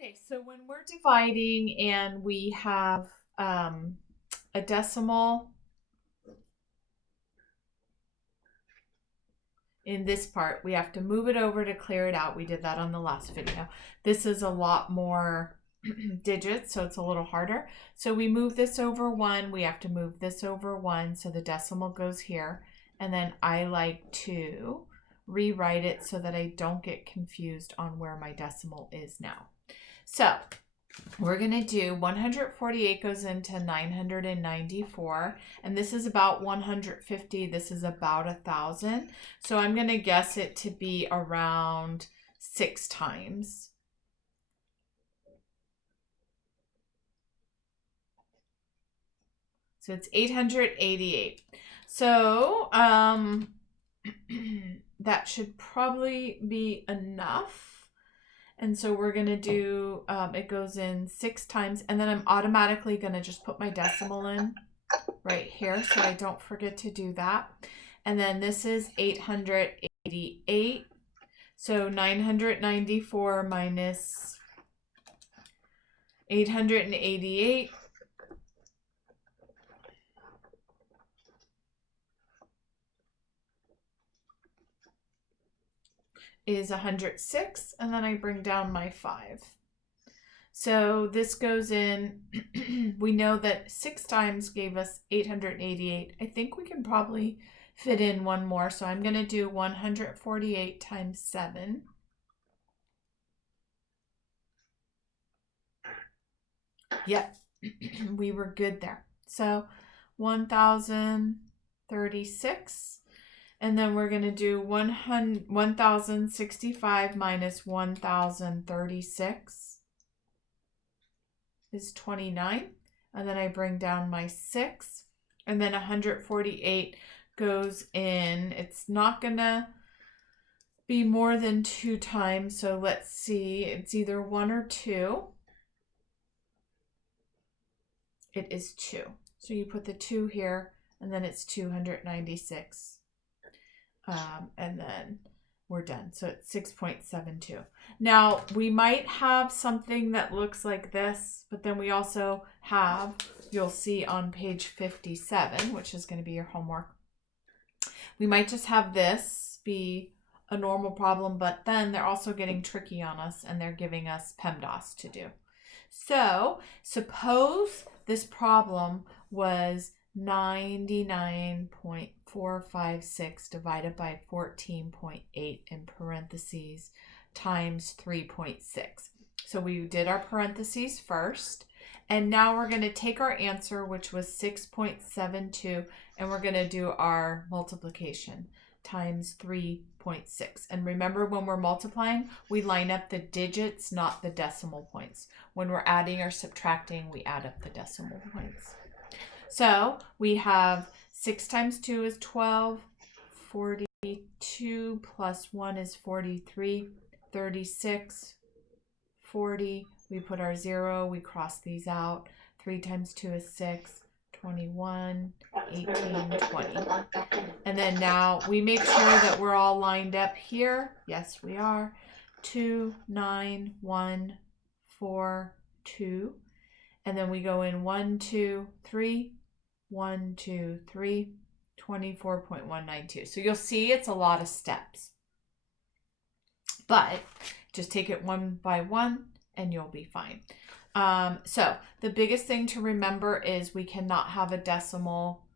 Okay, so when we're dividing and we have a decimal in this part, we have to move it over to clear it out. We did that on the last video. This is a lot more digits, so it's a little harder. So we move this over one, we have to move this over one, so the decimal goes here. And then I like to rewrite it so that I don't get confused on where my decimal is now. So we're going to do 148 goes into 994, and this is about 150. This is about 1,000. So I'm going to guess it to be around 6 times. So it's 888. So that should probably be enough. And so we're going to do, it goes in 6 times, and then I'm automatically going to just put my decimal in right here so I don't forget to do that. And then this is 888. So 994 minus 888 is 106, and then I bring down my 5. So this goes in, we know that 6 times gave us 888. I think we can probably fit in one more, so I'm going to do 148 times 7. Yep, we were good there. So 1,036. And then we're going to do 1,065 minus 1,036 is 29. And then I bring down my 6. And then 148 goes in. It's not going to be more than 2 times. So let's see. It's either 1 or 2. It is 2. So you put the 2 here, and then it's 296. And then we're done. So it's 6.72. Now, we might have something that looks like this, but then we also have, you'll see on page 57, which is going to be your homework, we might just have this be a normal problem, but then they're also getting tricky on us, and they're giving us PEMDAS to do. So suppose this problem was 99.456 divided by 14.8 in parentheses times 3.6. So we did our parentheses first, and now we're going to take our answer, which was 6.72, and we're going to do our multiplication times 3.6. And remember, when we're multiplying, we line up the digits, not the decimal points. When we're adding or subtracting, we add up the decimal points. So we have 6 times 2 is 12, 42 plus 1 is 43, 36, 40. We put our 0, we cross these out. 3 times 2 is 6, 21, 18, 20. And then now we make sure that we're all lined up here. Yes, we are. 2, 9, 1, 4, 2. And then we go in 1, 2, 3, 1, 2, 3, 24.192. So you'll see it's a lot of steps. But just take it one by one and you'll be fine. So the biggest thing to remember is we cannot have a decimal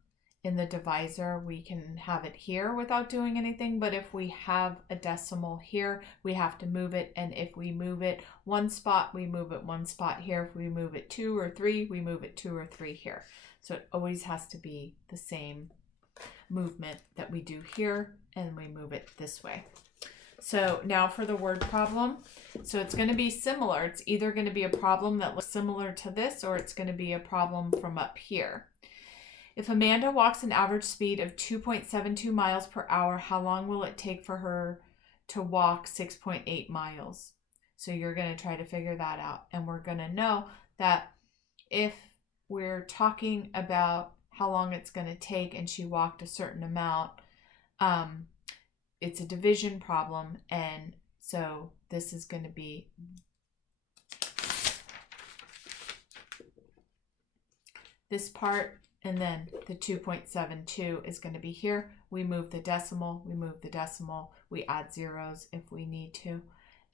in the divisor. We can have it here without doing anything, but if we have a decimal here, we have to move it. And if we move it one spot, we move it one spot here. If we move it 2 or 3, we move it 2 or 3 here. So it always has to be the same movement that we do here, and we move it this way. So now for the word problem. So it's going to be similar. It's either going to be a problem that looks similar to this, or it's going to be a problem from up here. If Amanda walks an average speed of 2.72 miles per hour, how long will it take for her to walk 6.8 miles? So you're going to try to figure that out. And we're going to know that if we're talking about how long it's going to take and she walked a certain amount, it's a division problem. And so this is going to be this part, and then the 2.72 is going to be here. We move the decimal, we add zeros if we need to,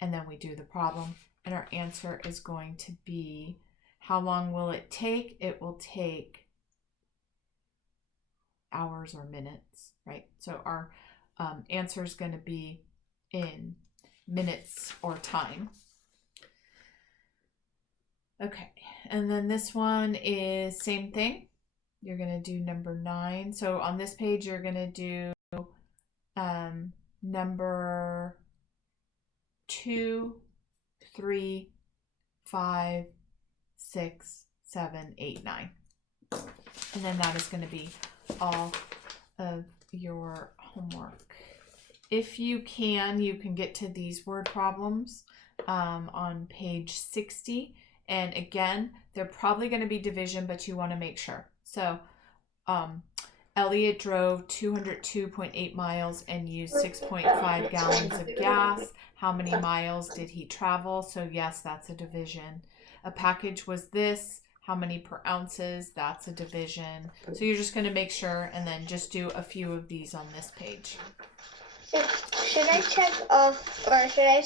and then we do the problem. And our answer is going to be, how long will it take? It will take hours or minutes, right? So our answer is going to be in minutes or time. Okay, and then this one is same thing. You're going to do number 9. So on this page, you're going to do number 2, 3, 5, 6, 7, 8, 9. And then that is going to be all of your homework. If you can get to these word problems on page 60. And again, they're probably going to be division, but you want to make sure. So Elliot drove 202.8 miles and used 6.5 gallons of gas. How many miles did he travel? So yes, that's a division. A package was this. How many per ounces? That's a division. So you're just going to make sure and then just do a few of these on this page. Should I check off, or should I